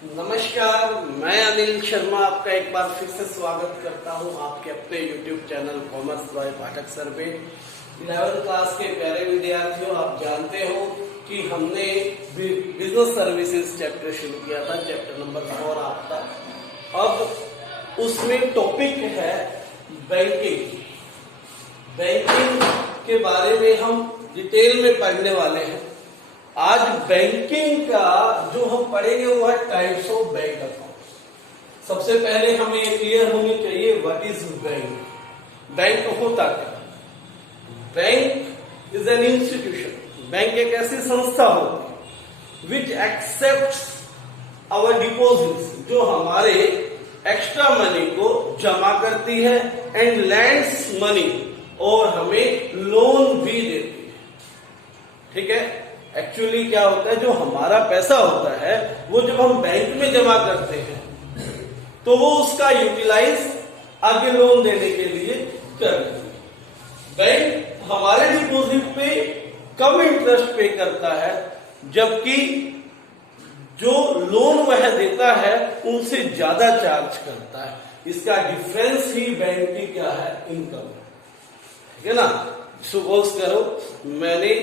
नमस्कार, मैं अनिल शर्मा आपका एक बार फिर से स्वागत करता हूं आपके अपने YouTube channel commerce by Pathak sir पे। 11th क्लास के प्यारे विद्यार्थियों, आप जानते हो कि हमने बिजनेस सर्विसेज चैप्टर शुरू किया था, चैप्टर नंबर 4 आपका। अब उसमें टॉपिक है बैंकिंग। बैंकिंग के बारे में हम डिटेल में पढ़ने वाले हैं। आज बैंकिंग का जो हम पढ़ेंगे वो है टाइप्स ऑफ बैंक अकाउंट। सबसे पहले हमें क्लियर होनी चाहिए व्हाट इज बैंक। बैंक होता क्या? Bank is an institution. Bank एक ऐसी संस्था होती है विच एक्सेप्ट्स आवर डिपॉजिट्स, जो हमारे एक्स्ट्रा मनी को जमा करती है, एंड लैंड्स मनी, और हमें लोन भी देती है। ठीक है, एक्चुअली क्या होता है, जो हमारा पैसा होता है वो जब हम बैंक में जमा करते हैं तो वो उसका यूटिलाइज आगे लोन देने के लिए करते हैं। बैंक हमारे डिपॉजिट पे कम इंटरेस्ट पे करता है, जबकि जो लोन वह देता है उनसे ज्यादा चार्ज करता है। इसका डिफरेंस ही बैंक की क्या है, इनकम। ठीक है ना। सपोज करो मैंने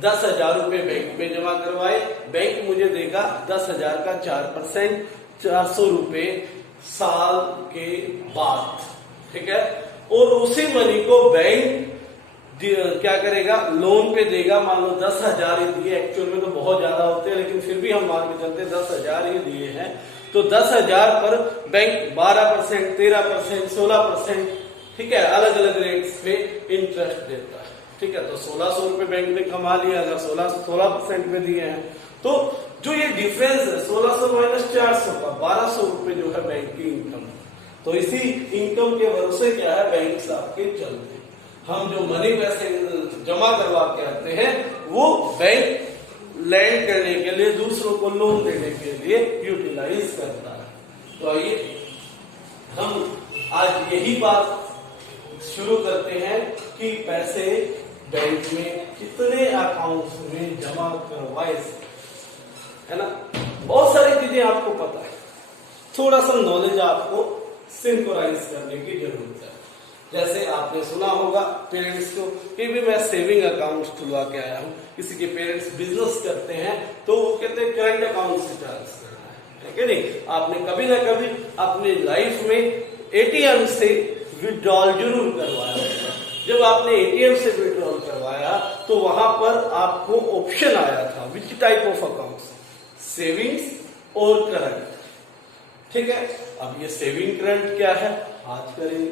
10,000 रुपए बैंक में जमा करवाए, बैंक मुझे देगा 10,000 का 4%, 400 रुपए साल के बाद। ठीक है, और उसी मनी को बैंक क्या करेगा, लोन पे देगा। मान लो 10,000 ही दिए, एक्चुअल में तो बहुत ज्यादा होते हैं, लेकिन फिर भी हम मान के चलते 10,000 ही दिए हैं, तो 10,000 पर बैंक 12%, 13%, 16%, ठीक है, अलग अलग रेट्स पे इंटरेस्ट देता है। ठीक है, तो 1,600 रुपए बैंक ने कमा लिया अगर 16% में दिए हैं। तो जो ये डिफरेंस है 1,600 माइनस 400 का 1,200 रुपए जो है बैंक की इनकम। तो इसी इनकम के भरोसे क्या है, बैंक आपके चलते हैं। हम जो मनी पैसे जमा करवा के आते हैं वो बैंक लैंड करने के लिए, दूसरों को लोन देने के लिए यूटिलाइज करता है। तो आइए हम आज यही बात शुरू करते हैं कि पैसे बैंक में कितने अकाउंट्स में जमा करवाए, है ना। बहुत सारी चीजें आपको पता है, थोड़ा सा नॉलेज आपको सिंक्रोनाइज करने की जरूरत है। जैसे आपने सुना होगा पेरेंट्स को कि भी मैं सेविंग अकाउंट खुलवा के आया हूं। किसी के पेरेंट्स बिजनेस करते हैं तो वो कहते हैं करंट अकाउंट से चार्ज करना है कि नहीं। आपने कभी ना कभी अपनी लाइफ में एटीएम से विड्रॉल जरूर करवाया। जब आपने एटीएम से विड्रॉल करवाया तो वहां पर आपको ऑप्शन आया था which type of account, savings और करंट। ठीक है, अब ये सेविंग करंट क्या है आज करेंगे।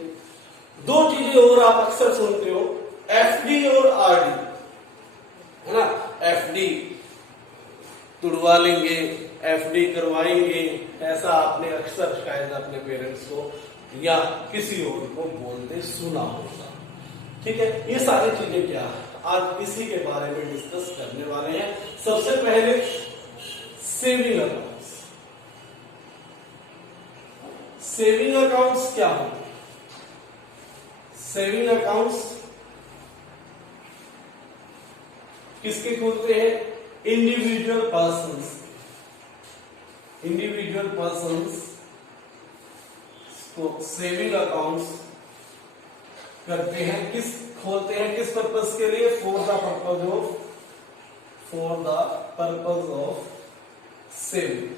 दो चीजें और आप अक्सर सुनते हो, एफडी और आरडी, है ना। एफडी तुड़वा लेंगे, एफडी करवाएंगे, ऐसा आपने अक्सर शायद अपने पेरेंट्स को या किसी और को बोलते सुना होगा। ठीक है, ये सारी चीजें क्या है, आज इसी के बारे में डिस्कस करने वाले हैं। सबसे पहले सेविंग अकाउंट्स। सेविंग अकाउंट्स क्या होते हैं? सेविंग अकाउंट्स किसके खुलते हैं? Individual persons. इंडिविजुअल पर्सन्स को सेविंग अकाउंट्स करते हैं, किस खोलते हैं, किस पर्पस के लिए? For the purpose of saving.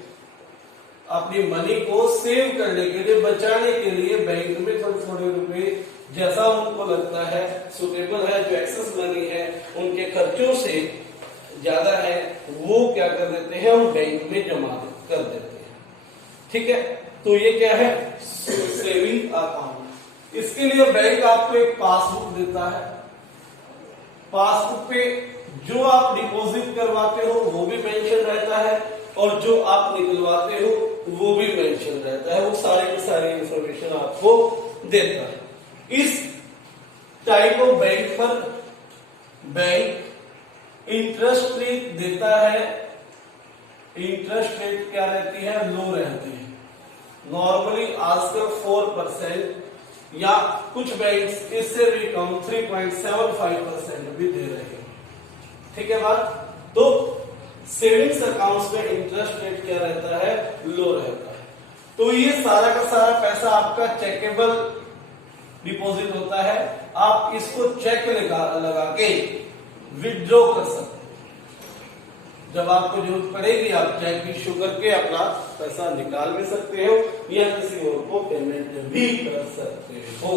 अपनी मनी को सेव करने के लिए, बचाने के लिए बैंक में थोड़े थोड़े रुपए जैसा उनको लगता है सुटेबल है, जो एक्सेस मनी है उनके खर्चों से ज्यादा है, वो क्या कर देते हैं, हम बैंक में जमा कर देते हैं। ठीक है, तो ये क्या है, सेविंग अकाउंट। इसके लिए बैंक आपको एक पासबुक देता है। पासबुक पे जो आप डिपॉजिट करवाते हो वो भी मेंशन रहता है, और जो आप निकलवाते हो वो भी मेंशन रहता है। वो सारी की सारी इंफॉर्मेशन आपको देता है। इस टाइप ऑफ बैंक पर बैंक इंटरेस्ट रेट देता है। इंटरेस्ट रेट क्या रहती है, लो रहती है। नॉर्मली आजकल 4% या कुछ बैंक्स इससे भी कम 3.75% भी दे रहे हैं। ठीक है बात। तो सेविंग्स अकाउंट्स में इंटरेस्ट रेट क्या रहता है, लो रहता है। तो ये सारा का सारा पैसा आपका चेकेबल डिपॉजिट होता है, आप इसको चेक लगा के विथड्रॉ कर सकते हैं। जब आपको जरूरत पड़ेगी आप चेक इश्यू करके अपना पैसा निकाल भी सकते हो या किसी और को पेमेंट भी कर सकते हो।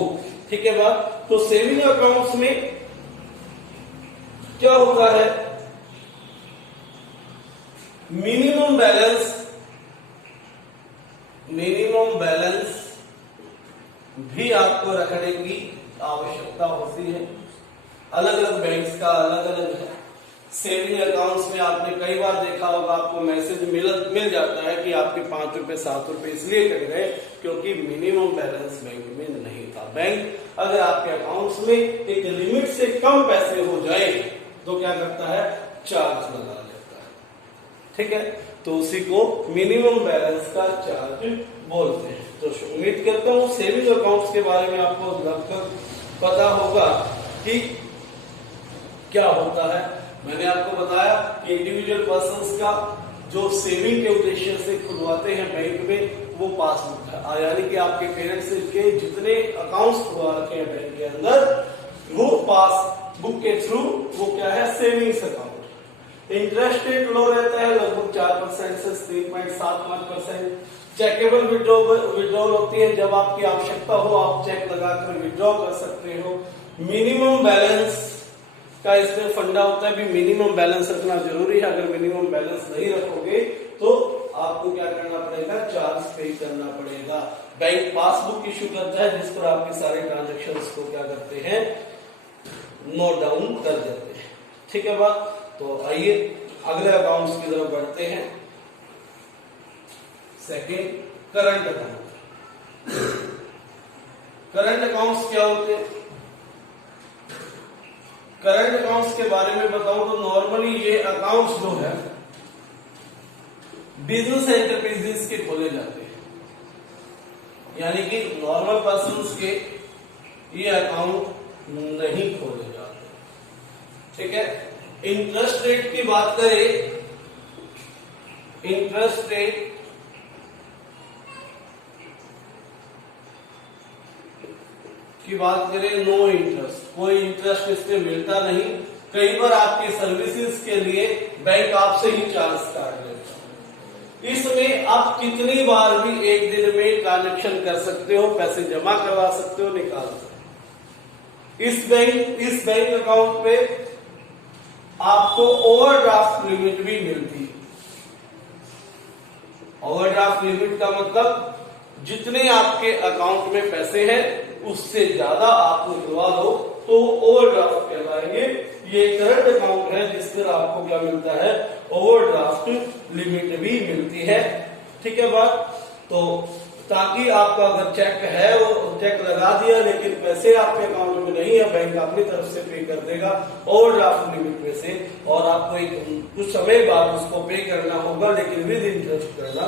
ठीक है बात। तो सेविंग अकाउंट्स में क्या होता है, मिनिमम बैलेंस भी आपको रखने की आवश्यकता होती है। अलग अलग बैंक्स का अलग अलग है। सेविंग अकाउंट्स में आपने कई बार देखा होगा, आपको मैसेज मिल जाता है कि आपके 5 रुपए 7 रुपए इसलिए कट गए क्योंकि मिनिमम बैलेंस बैंक में नहीं था। बैंक अगर आपके अकाउंट्स में एक लिमिट से कम पैसे हो जाए तो क्या करता है, चार्ज लगा लेता है। ठीक है, तो उसी को मिनिमम बैलेंस का चार्ज बोलते हैं। तो उम्मीद करता हूँ सेविंग अकाउंट्स के बारे में आपको लगभग पता होगा कि क्या होता है। मैंने आपको बताया कि इंडिविजुअल पर्संस का जो सेविंग के उद्देश्य से खुलवाते हैं बैंक में वो पासबुक है, यानी कि आपके पेरेंट्स के जितने अकाउंट्स खुलवा रखे हैं बैंक के अंदर वो पासबुक के थ्रू वो क्या है, सेविंग्स अकाउंट। इंटरेस्ट रेट लो रहता है, लगभग 4% से 3.75%। चेकेबल विड्रॉल होती है, जब आपकी आवश्यकता हो आप चेक लगाकर विड्रॉ कर सकते हो। मिनिमम बैलेंस का इसमें फंडा होता है, भी मिनिमम बैलेंस रखना जरूरी है। अगर मिनिमम बैलेंस नहीं रखोगे तो आपको क्या करना पड़ेगा, चार्ज पे करना पड़ेगा। बैंक पासबुक इश्यू करता है जिस पर आपके सारे ट्रांजेक्शन्स को क्या करते हैं, नोट डाउन कर देते हैं। ठीक है बात। तो आइए अगले अकाउंट्स की तरफ बढ़ते हैं। Second, current account. Current accounts क्या होते हैं, करंट अकाउंट्स के बारे में बताऊं तो नॉर्मली ये अकाउंट्स जो है बिजनेस एंटरप्राइजेस के खोले जाते हैं, यानी कि नॉर्मल पर्सन्स के ये अकाउंट नहीं खोले जाते। ठीक है। इंटरेस्ट रेट की बात करें, इंटरेस्ट रेट की बात करें, नो इंटरेस्ट, कोई इंटरेस्ट इससे मिलता नहीं। कई बार आपके सर्विसेज के लिए बैंक आपसे ही चार्ज काट लेता है। इसमें आप कितनी बार भी एक दिन में ट्रांजेक्शन कर सकते हो, पैसे जमा करवा सकते हो, निकाल सकते हो। इस बैंक अकाउंट पे आपको ओवरड्राफ्ट लिमिट भी मिलती है। ओवरड्राफ्ट लिमिट का मतलब जितने आपके अकाउंट में पैसे हैं उससे ज्यादा आप निकलवा दो तो ओवरड्राफ्ट कहलाएंगे। ये करंट अकाउंट है जिस पर आपको क्या मिलता है, ओवरड्राफ्ट लिमिट भी मिलती है। ठीक है बात। तो ताकि आपका अगर चेक है वो चेक लगा दिया लेकिन पैसे आपके अकाउंट में नहीं है, बैंक अपनी तरफ से पे कर देगा ओवरड्राफ्ट लिमिट में से, और आपको एक कुछ समय बाद उसको पे करना होगा लेकिन विद इंटरेस्ट करना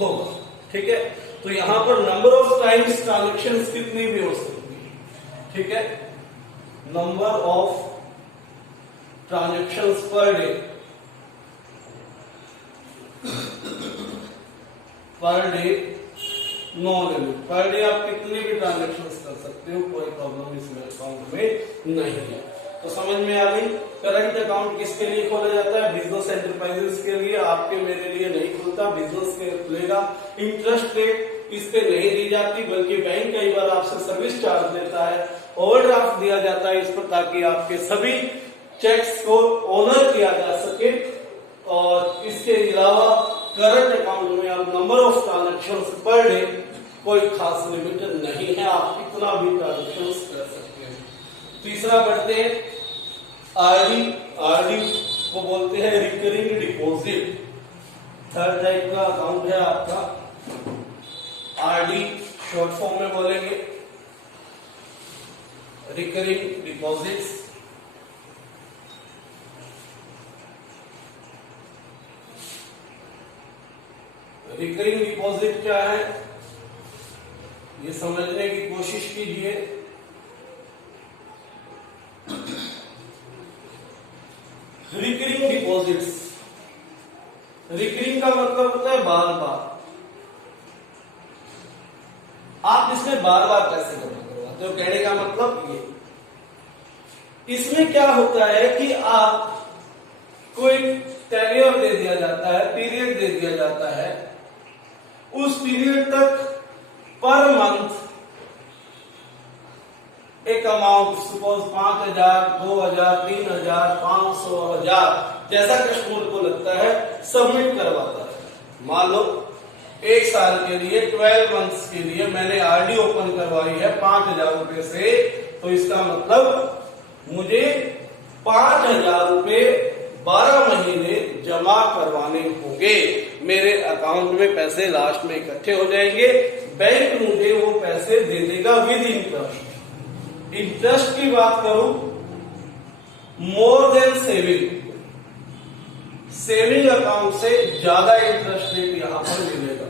होगा। ठीक है। तो यहां पर नंबर ऑफ टाइम्स ट्रांजेक्शन कितनी भी हो सकती है। ठीक है, number of transactions per day, no limit. Per day आप कितने भी ट्रांजेक्शंस कर सकते हो, कोई प्रॉब्लम इसमें अकाउंट में नहीं है। तो समझ में आ गई। करंट अकाउंट किसके लिए खोला जाता है, बिजनेस एंटरप्राइजेस के लिए, आपके मेरे लिए नहीं खुलता, बिजनेस के खुलेगा। इंटरेस्ट रेट इस पे नहीं दी जाती बल्कि बैंक कई बार आपसे सर्विस चार्ज देता है, ओवरड्राफ्ट दिया जाता है इस पर ताकि आपके सभी चेक्स को ऑनर किया जा सके। और इसके अलावा करंट अकाउंट में आप number of transactions per day कोई खास लिमिट नहीं है, आप कितना भी ट्रांजेक्शंस कर सकते हैं। तीसरा बढ़ते हैं, आरडी। आरडी को बोलते हैं रिकरिंग डिपॉजिट। थर्ड टाइप का अकाउंट है आपका आरडी, शॉर्ट फॉर्म में बोलेंगे रिकरिंग डिपॉजिट्स। रिकरिंग डिपॉजिट क्या है ये समझने की कोशिश कीजिए। रिकरिंग डिपॉजिट्स रिकरिंग का मतलब होता है बार बार। आप इसमें बार बार पैसे जमा करवाते हो, कहने का मतलब ये। इसमें क्या होता है कि आप कोई टेन्योर दे दिया जाता है, पीरियड दे दिया जाता है, उस पीरियड तक पर मंथ एक अमाउंट, सपोज 5,000, 2,000, 3,000, 500, 1,000, जैसा कस्टमर को लगता है सबमिट करवाता है। मान लो 1 साल के लिए 12 मंथ्स के लिए मैंने आरडी ओपन करवाई है 5,000 रुपए से, तो इसका मतलब मुझे 5,000 रुपए 12 महीने जमा करवाने होंगे। मेरे अकाउंट में पैसे लास्ट में इकट्ठे हो जाएंगे, बैंक मुझे वो पैसे दे देगा विद इंटरेस्ट। इंटरेस्ट की बात करूं, more than saving, saving account से ज्यादा इंटरेस्ट रेट यहां पर मिलेगा,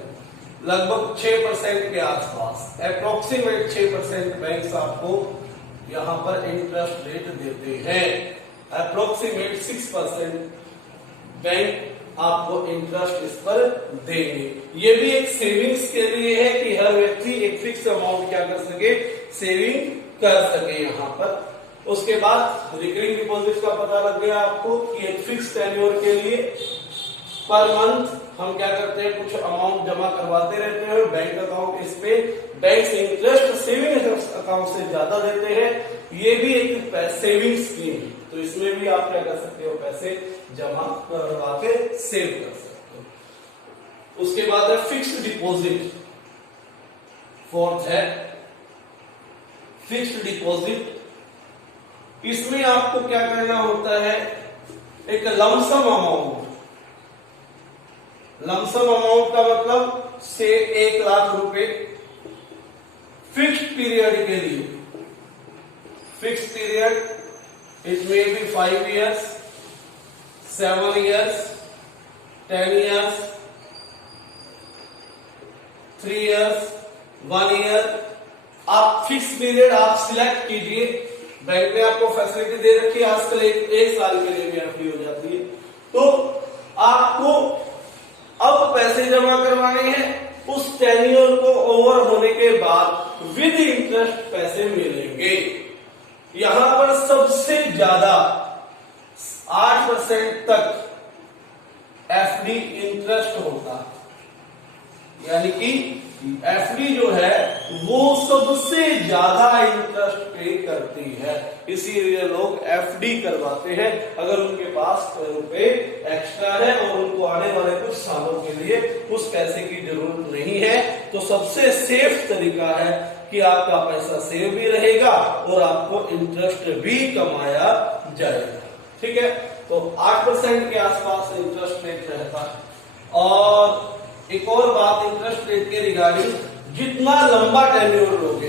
लगभग 6% के आसपास, अप्रोक्सीमेट 6% बैंक आपको यहां पर इंटरेस्ट रेट देते हैं। अप्रोक्सीमेट 6% बैंक आपको इंटरेस्ट इस पर देंगे। ये भी एक सेविंग्स के लिए है कि हर व्यक्ति एक फिक्स अमाउंट क्या कर सके, सेविंग कर सके यहां पर। उसके बाद रिकरिंग डिपॉजिट का पता लग गया आपको कि एक फिक्स टेन्योर के लिए पर मंथ हम क्या करते हैं, कुछ अमाउंट जमा करवाते रहते हैं बैंक अकाउंट, इस पे बैंक से इंटरेस्ट सेविंग अकाउंट से ज्यादा देते हैं। ये भी एक सेविंग स्कीम है, तो इसमें भी आप क्या कर सकते हो, पैसे जमा करवा के सेव कर सकते हो। उसके बाद है फिक्स्ड डिपॉजिट, फोर्थ है फिक्स्ड डिपॉजिट। इसमें आपको क्या करना होता है, एक लमसम अमाउंट, लमसम अमाउंट का मतलब से 1 लाख रुपए फिक्स्ड पीरियड के लिए, fixed period it may be 5 years, 7 years, 10 years, 3 years, 1 year। आप फिक्स पीरियड आप सिलेक्ट कीजिए, बैंक ने आपको फैसिलिटी दे रखी है, आजकल एक साल के लिए भी एफडी हो जाती है, तो आपको अब पैसे जमा करवाने हैं, उस टेन्योर को ओवर होने के बाद विद इंटरेस्ट पैसे मिलेंगे। यहां पर सबसे ज्यादा 8% तक एफडी इंटरेस्ट होता है, यानी कि एफडी जो है वो सबसे ज्यादा इंटरेस्ट पे करती है, इसीलिए लोग एफडी करवाते हैं। अगर उनके पास रुपए एक्स्ट्रा है और उनको आने वाले कुछ सालों के लिए उस पैसे की जरूरत नहीं है, तो सबसे सेफ तरीका है कि आपका पैसा सेव भी रहेगा और आपको इंटरेस्ट भी कमाया जाएगा। ठीक है, तो 8% के आसपास इंटरेस्ट रेट रहता है। और एक और बात इंटरेस्ट रेट के रिगार्डिंग, जितना लंबा टेन्योर लोगे,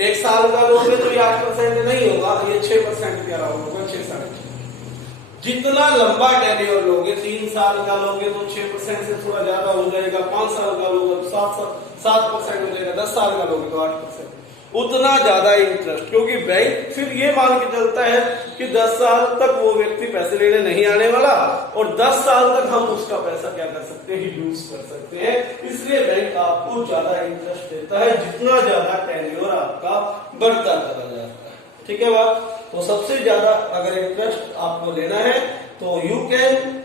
1 साल का लोगे तो ये 8% नहीं होगा, ये 6% के अराउंड होगा, 6-6.5। जितना लंबा टेन्योर लोगे, 3 साल का लोगे तो 6% से थोड़ा ज्यादा हो जाएगा, 5 साल का लोगे तो 7% हो जाएगा, 10 साल का लोगे तो 8%। उतना ज्यादा इंटरेस्ट, क्योंकि बैंक फिर ये मान के चलता है कि 10 साल तक वो व्यक्ति पैसे लेने नहीं आने वाला और 10 साल तक हम उसका पैसा क्या कर सकते हैं, यूज कर सकते हैं। इसलिए बैंक आपको ज्यादा इंटरेस्ट देता है जितना ज्यादा टेन्योर आपका बढ़ता चला जाता है। ठीक है बात, तो सबसे ज्यादा अगर इंटरेस्ट आपको लेना है तो you can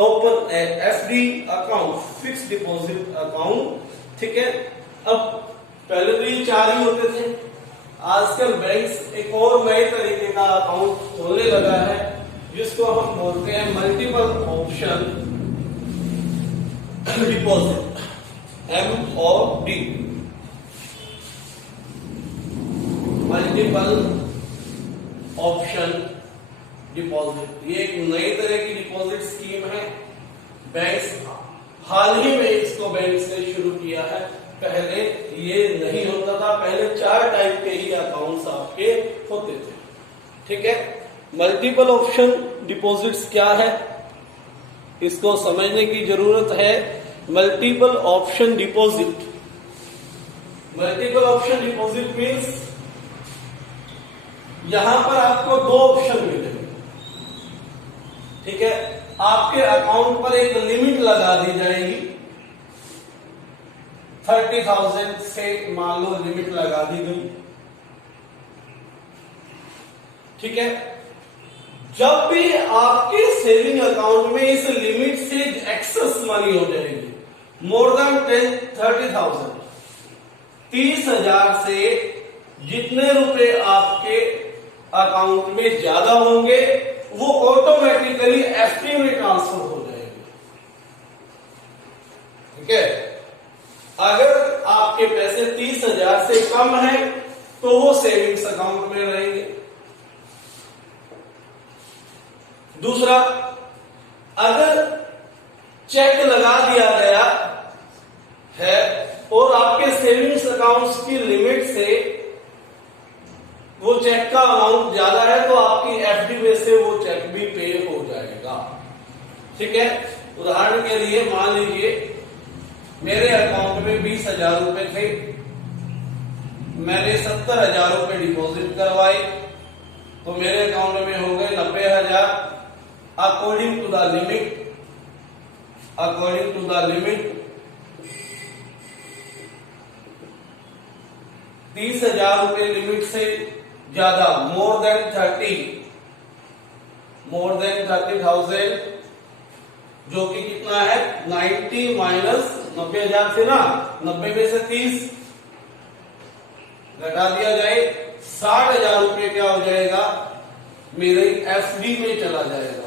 open FD account, fix deposit account. ठीक है, अब पहले तो ये 4 ही होते थे, आजकल बैंक एक और नए तरीके का अकाउंट खोलने लगा है जिसको हम बोलते हैं multiple option deposit, MOD, multiple option deposit. ये एक नई तरह की डिपॉजिट स्कीम है, बैंक हाल ही में इसको बैंक ने शुरू किया है, पहले ये नहीं होता था। पहले 4 टाइप के ही अकाउंट्स आपके होते थे। ठीक है, मल्टीपल ऑप्शन डिपॉजिट्स क्या है, इसको समझने की जरूरत है। Multiple option deposit, multiple option deposit means यहां पर आपको 2 ऑप्शन मिलेंगे। ठीक है, आपके अकाउंट पर एक लिमिट लगा दी जाएगी, 30,000 से मान लो लिमिट लगा दी गई। ठीक है, जब भी आपके सेविंग अकाउंट में इस लिमिट से एक्सेस मनी हो जाएगी, मोर देन 30,000, 30,000 से जितने रुपए आपके अकाउंट में ज्यादा होंगे वो ऑटोमेटिकली एफडी में ट्रांसफर हो जाएंगे। ठीक है, अगर आपके पैसे 30,000 से कम है तो वो सेविंग्स अकाउंट में रहेंगे। दूसरा, अगर चेक लगा दिया गया है और आपके सेविंग्स अकाउंट्स की लिमिट से वो चेक का अमाउंट ज्यादा है तो आपकी एफडी में से वो चेक भी पे हो जाएगा। ठीक है, उदाहरण के लिए मान लीजिए मेरे अकाउंट में 20,000 रुपए थे, मैंने 70,000 रुपए डिपॉजिट करवाए तो मेरे अकाउंट में हो गए 90,000। अकॉर्डिंग टू द लिमिट 30,000 रुपए लिमिट से ज्यादा, मोर देन 30,000, जो कि कितना है 90 माइनस 90,000 से ना, 90 में से 30 घटा दिया जाए, 60,000 रुपए क्या हो जाएगा, मेरे एफडी में चला जाएगा,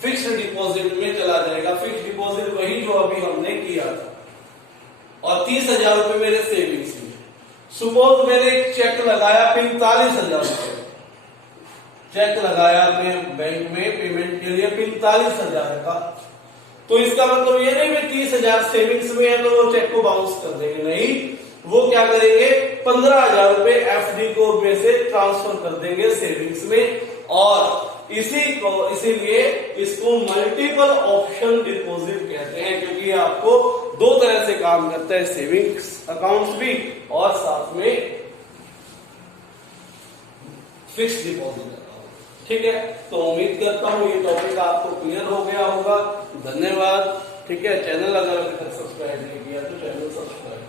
फिक्स्ड डिपॉजिट में चला जाएगा। फिक्स्ड डिपॉजिट वही जो अभी हमने किया था, और 30,000 रुपए मेरे सेविंग्स में। सपोज मैंने एक चेक लगाया 45,000 रुपए, चेक लगाया मैं बैंक में पेमेंट के लिए 45,000 का, तो इसका मतलब ये नहीं कि 30,000 सेविंग्स में है तो वो चेक को बाउंस कर देंगे, नहीं, वो क्या करेंगे 15,000 रुपए एफडी को में से ट्रांसफर कर देंगे सेविंग्स में। और इसीलिए इसको मल्टीपल ऑप्शन डिपॉजिट कहते हैं, क्योंकि आपको दो तरह से काम करता है, सेविंग्स अकाउंट्स भी और साथ में फिक्स्ड डिपॉजिट अकाउंट। ठीक है, तो उम्मीद करता हूं ये टॉपिक आपको क्लियर हो गया होगा। धन्यवाद। ठीक है, चैनल अगर सब्सक्राइब नहीं किया तो चैनल सब्सक्राइब